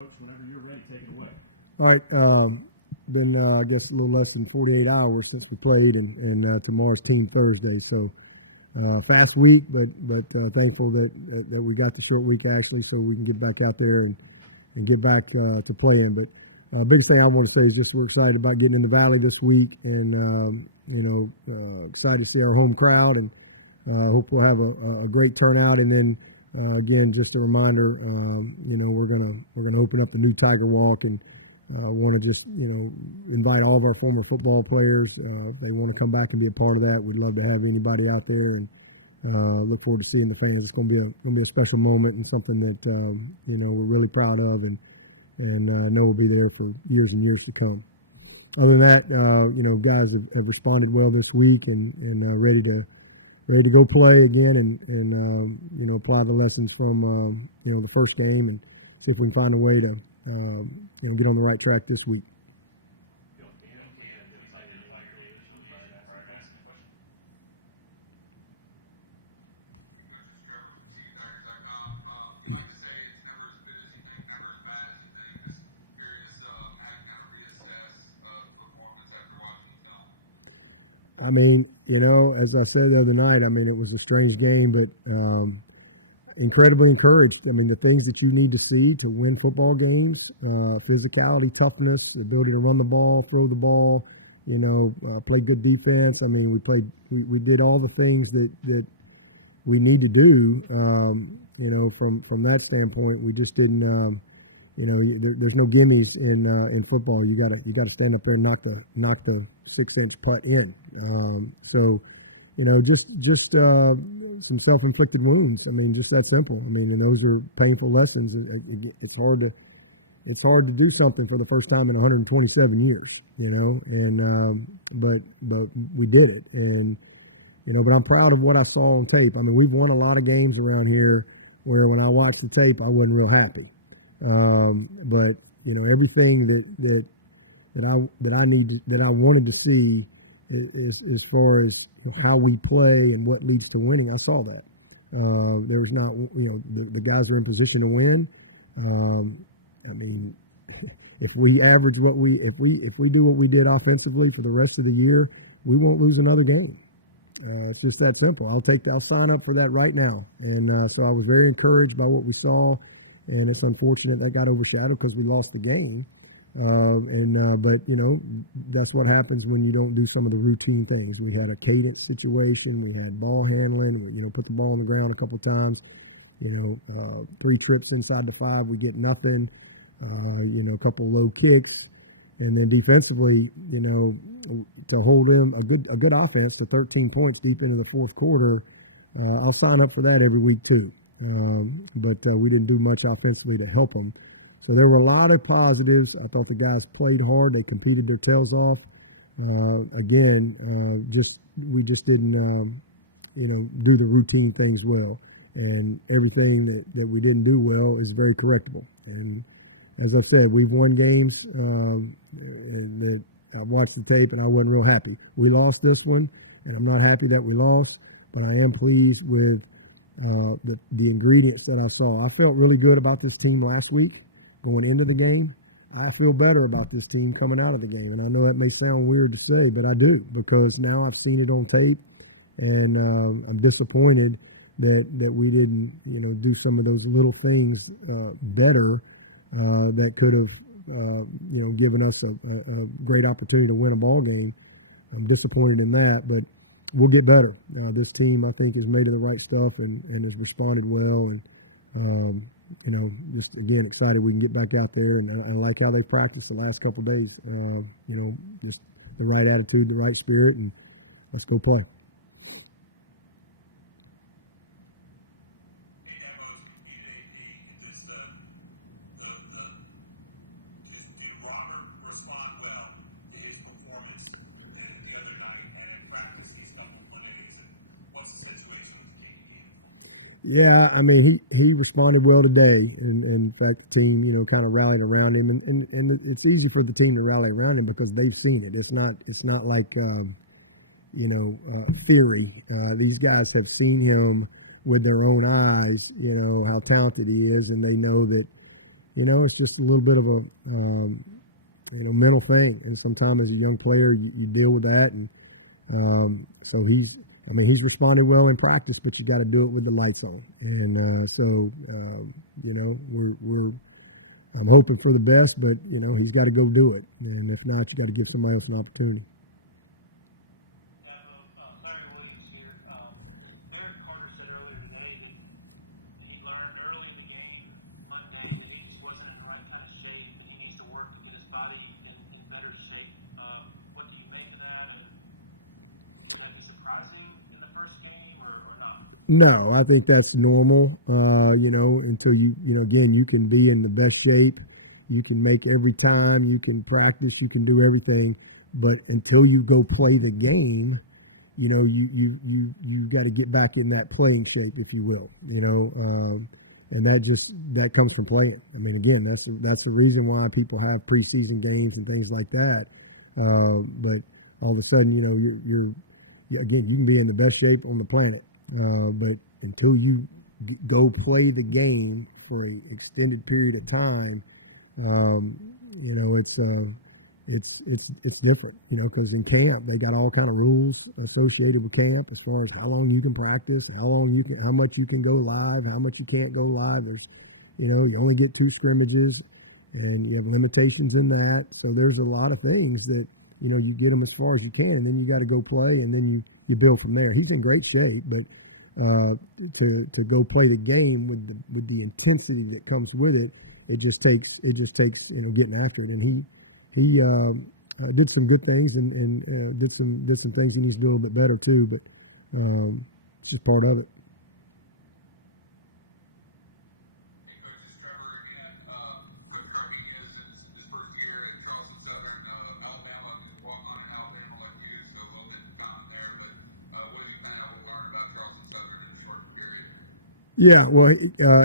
All right, been I guess a little less than 48 hours since we played, and tomorrow's Team Thursday. So fast week, but thankful that we got the short week actually, so we can get back out there and get back to playing. But biggest thing I want to say is just we're excited about getting in the Valley this week, and excited to see our home crowd, and hope we'll have a great turnout. And then again, just a reminder, we're gonna open up the new Tiger Walk, and want to just invite all of our former football players. If they want to come back and be a part of that, we'd love to have anybody out there, and look forward to seeing the fans. It's going to be a special moment and something that we're really proud of, and know we'll be there for years and years to come. Other than that, guys have responded well this week, and ready to go play again, and apply the lessons from the first game, and see if we can find a way to get on the right track this week. I mean, as I said the other night, it was a strange game, but incredibly encouraged. The things that you need to see to win football games, physicality, toughness, the ability to run the ball, throw the ball, play good defense. We did all the things that we need to do, from that standpoint. We just didn't, there's no gimmies in football. You gotta stand up there and knock the 6-inch putt in. Just some self-inflicted wounds. Just that simple. And those are painful lessons. It's hard to do something for the first time in 127 years, but we did it. And, but I'm proud of what I saw on tape. We've won a lot of games around here where when I watched the tape, I wasn't real happy. But, everything that I wanted to see as far as how we play and what leads to winning, I saw that. There was not, the guys are in position to win. If we average if we do what we did offensively for the rest of the year, we won't lose another game. It's just that simple. I'll sign up for that right now. And so I was very encouraged by what we saw, and it's unfortunate that got overshadowed because we lost the game. But that's what happens when you don't do some of the routine things. We had a cadence situation. We had ball handling. We, put the ball on the ground a couple times. 3 trips inside the 5, we get nothing. A couple of low kicks, and then defensively, to hold them a good offense to 13 points deep into the fourth quarter. I'll sign up for that every week too. But we didn't do much offensively to help them. So there were a lot of positives. I thought the guys played hard. They competed their tails off. We just didn't, do the routine things well. And everything that we didn't do well is very correctable. And as I've said, we've won games that I watched the tape and I wasn't real happy. We lost this one, and I'm not happy that we lost, but I am pleased with the ingredients that I saw. I felt really good about this team last week. Going into the game, I feel better about this team coming out of the game. And I know that may sound weird to say, but I do, because now I've seen it on tape, and I'm disappointed that we didn't, do some of those little things better that could have, given us a great opportunity to win a ball game. I'm disappointed in that, but we'll get better. This team, I think, has made the right stuff and has responded well, and just again excited we can get back out there, and I like how they practiced the last couple of days. Just the right attitude, the right spirit, and let's go play. Yeah, he responded well today, and in fact, the team, kind of rallied around him, and it's easy for the team to rally around him because they've seen it. It's not like theory. These guys have seen him with their own eyes, how talented he is, and they know that, it's just a little bit of a mental thing. And sometimes as a young player, you deal with that. And so he's responded well in practice, but you got to do it with the lights on. And I'm hoping for the best, but he's got to go do it. And if not, you got to give somebody else an opportunity. No, I think that's normal, until again, you can be in the best shape. You can make every time, you can practice, you can do everything. But until you go play the game, you got to get back in that playing shape, if you will, and that comes from playing. I mean, again, that's the reason why people have preseason games and things like that. But all of a sudden, you can be in the best shape on the planet. But until you go play the game for an extended period of time, it's different, because in camp they got all kind of rules associated with camp as far as how long you can practice, how much you can go live, how much you can't go live. You only get 2 scrimmages, and you have limitations in that. So there's a lot of things that you get them as far as you can, and then you got to go play, and then you build from there. He's in great shape, but to go play the game with the intensity that comes with it, it just takes getting after it. And he did some good things and did some things he needs to do a little bit better too. But it's just part of it. Yeah, well,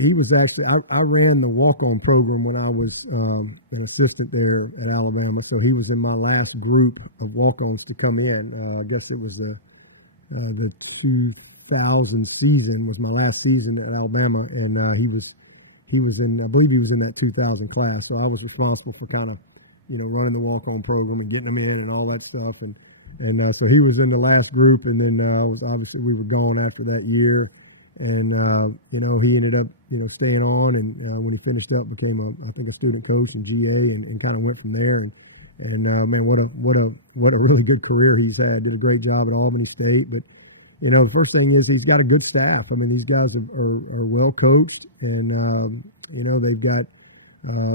he was actually, I ran the walk-on program when I was an assistant there at Alabama, so he was in my last group of walk-ons to come in. I guess it was the 2000 season was my last season at Alabama, and he was in, I believe he was in that 2000 class, so I was responsible for kind of, running the walk-on program and getting them in and all that stuff, and so he was in the last group, and then we were gone after that year. And, he ended up, staying on, and when he finished up, became a student coach in GA, and kind of went from there. And man, what a really good career he's had. Did a great job at Albany State. But, the first thing is he's got a good staff. I mean, these guys are well coached, and, they've got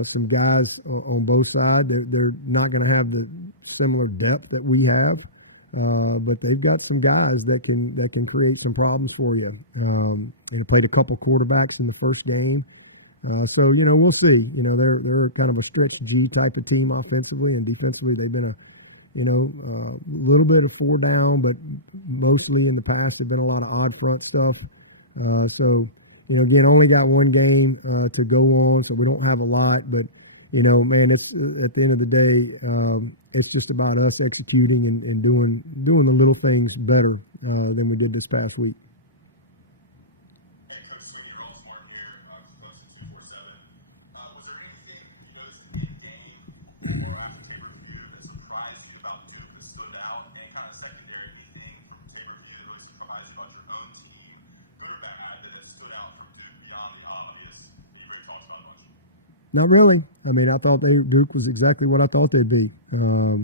some guys on both sides. They're not going to have the similar depth that we have. But they've got some guys that can create some problems for you. They played a couple quarterbacks in the first game, so we'll see. They're kind of a stretch G type of team offensively, and defensively they've been a little bit of 4 down, but mostly in the past they've been a lot of odd front stuff. So again, only got 1 game to go on, so we don't have a lot, but. Man, it's at the end of the day, it's just about us executing and doing the little things better than we did this past week. Hey, Coach Swinney, you're all smart here. Clemson 247. Was there anything you noticed in game or after tape review that surprised you about the team that stood out? And kind of secondary, anything from tape review that really surprised you about your own team, good or bad, that stood out from Duke beyond the obvious that you already talked about much? Not really. I mean, I thought Duke was exactly what I thought they'd be. I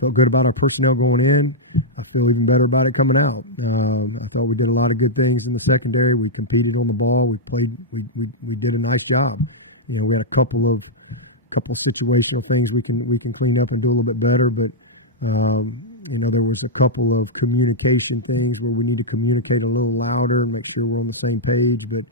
felt good about our personnel going in. I feel even better about it coming out. I thought we did a lot of good things in the secondary. We competed on the ball. We played. We did a nice job. We had a couple of situational things we can clean up and do a little bit better. But there was a couple of communication things where we need to communicate a little louder, make sure we're on the same page. But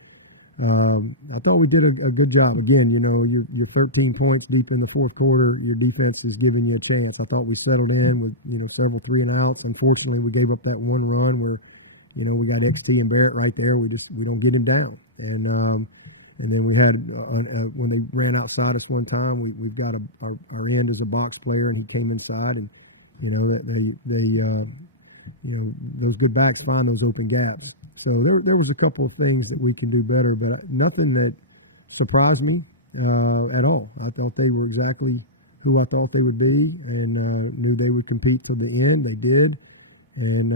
I thought we did a good job. Again, you're 13 points deep in the fourth quarter. Your defense is giving you a chance. I thought we settled in with several 3 and outs. Unfortunately, we gave up that 1 run where we got XT and Barrett right there. We don't get him down. And then we had when they ran outside us one time, we've got our end as a box player, and he came inside, and those good backs find those open gaps. So there was a couple of things that we can do better, but nothing that surprise me at all. I thought they were exactly who I thought they would be, and knew they would compete till the end. They did, and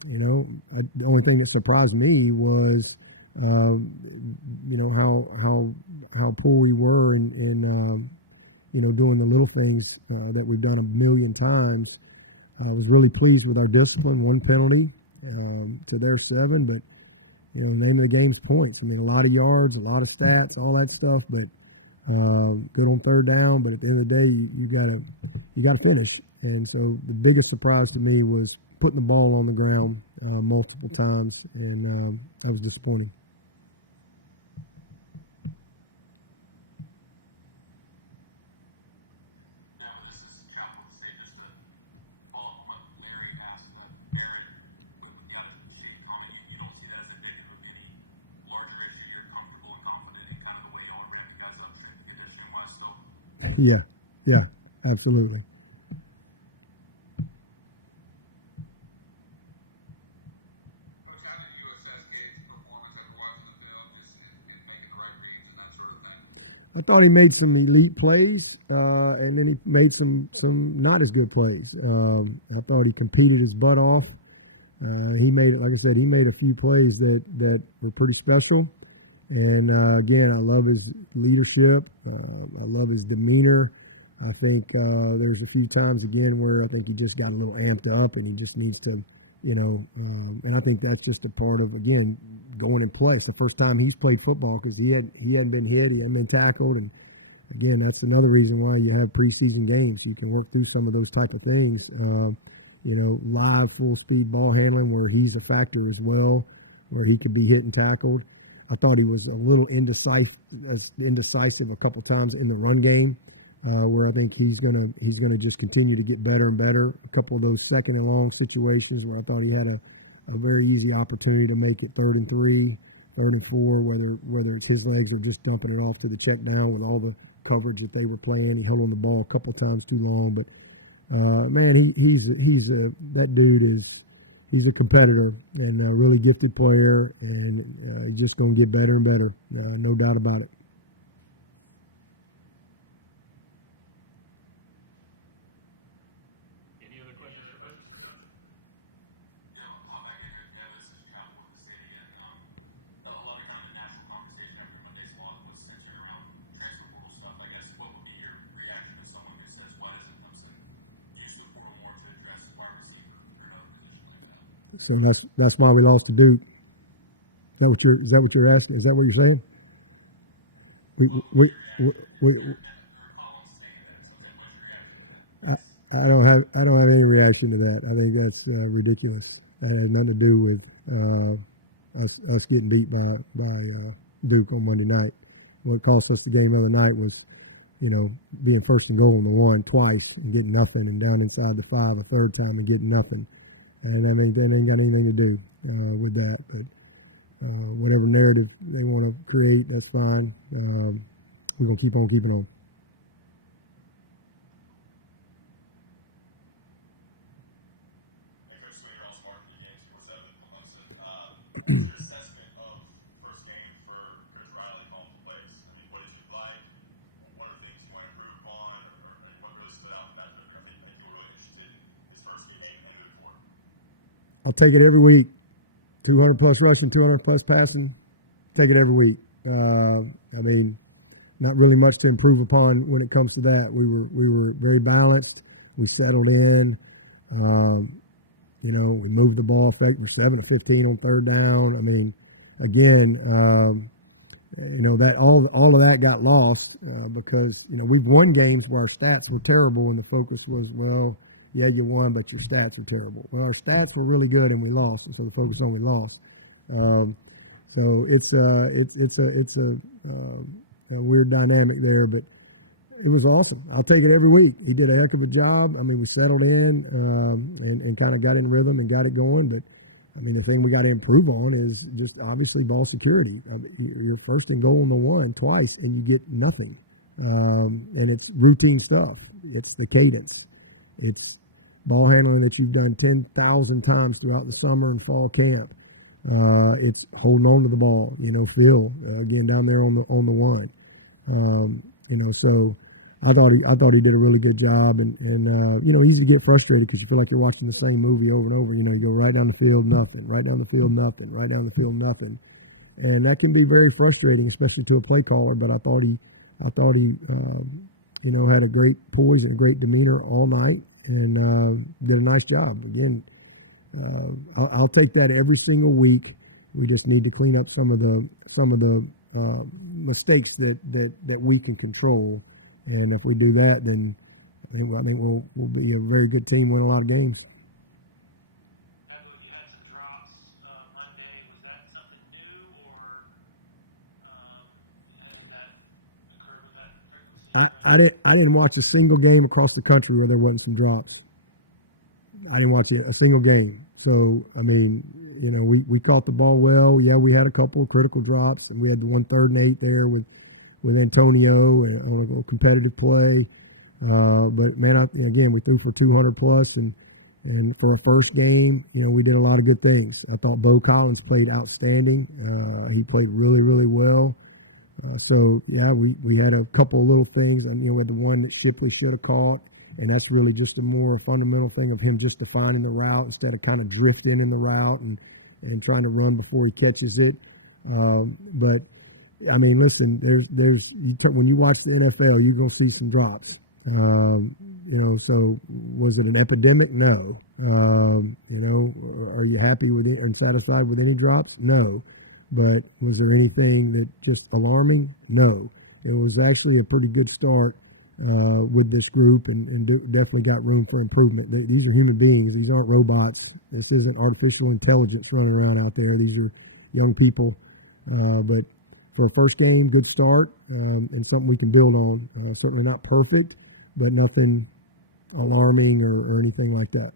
the only thing that surprised me was how poor we were in doing the little things that we've done a million times. I was really pleased with our discipline. One penalty to their 7, but name of the game's points. I mean, a lot of yards, a lot of stats, all that stuff, but good on third down. But at the end of the day, you gotta finish. And so the biggest surprise to me was putting the ball on the ground multiple times, and that was disappointing. Yeah, absolutely. Coach, how did you assess Gabe's performance after watching the film, just in making the right reads and that sort of thing? I thought he made some elite plays, and then he made some not as good plays. I thought he competed his butt off. He made, like I said, he made a few plays that were pretty special. And again, I love his leadership. I love his demeanor. I think there's a few times again where I think he just got a little amped up, and he just needs to, and I think that's just a part of, again, going and play. It's the first time he's played football because he hadn't been hit, he hadn't been tackled, and again, that's another reason why you have preseason games. You can work through some of those type of things. Live full speed ball handling where he's a factor as well, where he could be hit and tackled. I thought he was a little indecisive a couple times in the run game, where I think he's gonna just continue to get better and better. A couple of those second and long situations where I thought he had a very easy opportunity to make it 3rd and 3, 3rd and 4, whether it's his legs or just dumping it off to the check down with all the coverage that they were playing. He held on the ball a couple times too long, but man, that dude he's a competitor and a really gifted player, and he's just going to get better and better, no doubt about it. Any other questions or questions for Dustin? Yeah, I'll hop back in here. This is travel with the city, and a lot of kind of the national conversation after Monday's loss was centered around transfer portal stuff. I guess what would be your reaction to someone who says, "Why doesn't Clemson use the portal more to address the wide receiver or another position like that?" So that's why we lost to Duke. Is that what you're asking? Is that what you're saying? I don't have any reaction to that. I think that's ridiculous. That had nothing to do with us getting beat by Duke on Monday night. What cost us the game the other night was, being 1st and goal on the 1 twice and getting nothing, and down inside the 5 a 3rd time and getting nothing. And I think that ain't got anything to do with that. But whatever narrative they want to create, that's fine. We're going to keep on keeping on. Hey, Coach Swinney, y'all smart for the game 247 Clemson. What's your assessment of first game for Chris Riley calling the plays? I mean, what did you like? What are things you want to improve on? Or what really stood out in that? I think you were really interested in his first game and moving forward. I'll take it every week. 200 plus rushing, 200 plus passing. Take it every week. I mean, not really much to improve upon when it comes to that. We were very balanced. We settled in. We moved the ball from 7 to 15 on 3rd down. I mean, again, that all of that got lost because we've won games where our stats were terrible and the focus was, well, yeah, you won, but your stats are terrible. Well, our stats were really good and we lost, and so the focus on we lost. So it's a weird dynamic there, but it was awesome. I'll take it every week. He did a heck of a job. I mean, we settled in and kind of got in rhythm and got it going. But I mean, the thing we got to improve on is just obviously ball security. You're 1st and goal on the 1 twice, and you get nothing. And it's routine stuff. It's the cadence. It's ball handling that you've done 10,000 times throughout the summer and fall camp. It's holding on to the ball. Phil again down there on the one. So I thought he did a really good job, and easy to get frustrated because you feel like you're watching the same movie over and over. You go right down the field, nothing, right down the field, nothing, right down the field, nothing, and that can be very frustrating, especially to a play caller. But I thought he had a great poise and a great demeanor all night, and did a nice job. Again, I'll take that every single week. We just need to clean up some of the mistakes that we can control. And if we do that, then I think we'll be a very good team, win a lot of games. You had some drops Monday. Was that something new, or did that occur with that frequency? I didn't watch a single game across the country where there wasn't some drops. I didn't watch a single game. So we caught the ball well. Yeah, we had a couple of critical drops, and we had the 1 3rd and 8 there with Antonio on a competitive play. But man, again, we threw for 200 plus, and for a first game, we did a lot of good things. I thought Bo Collins played outstanding. He played really, really well. So yeah, we had a couple of little things. We had the one that Shipley should have caught, and that's really just a more fundamental thing of him just defining the route instead of kind of drifting in the route and trying to run before he catches it. But listen, when you watch the NFL, you're going to see some drops. So was it an epidemic? No. Are you happy with it and satisfied with any drops? No. But was there anything that just alarming? No. It was actually a pretty good start with this group, and definitely got room for improvement. These are human beings. These aren't robots. This isn't artificial intelligence running around out there. These are young people. But for a first game, good start, and something we can build on. Certainly not perfect, but nothing alarming or anything like that.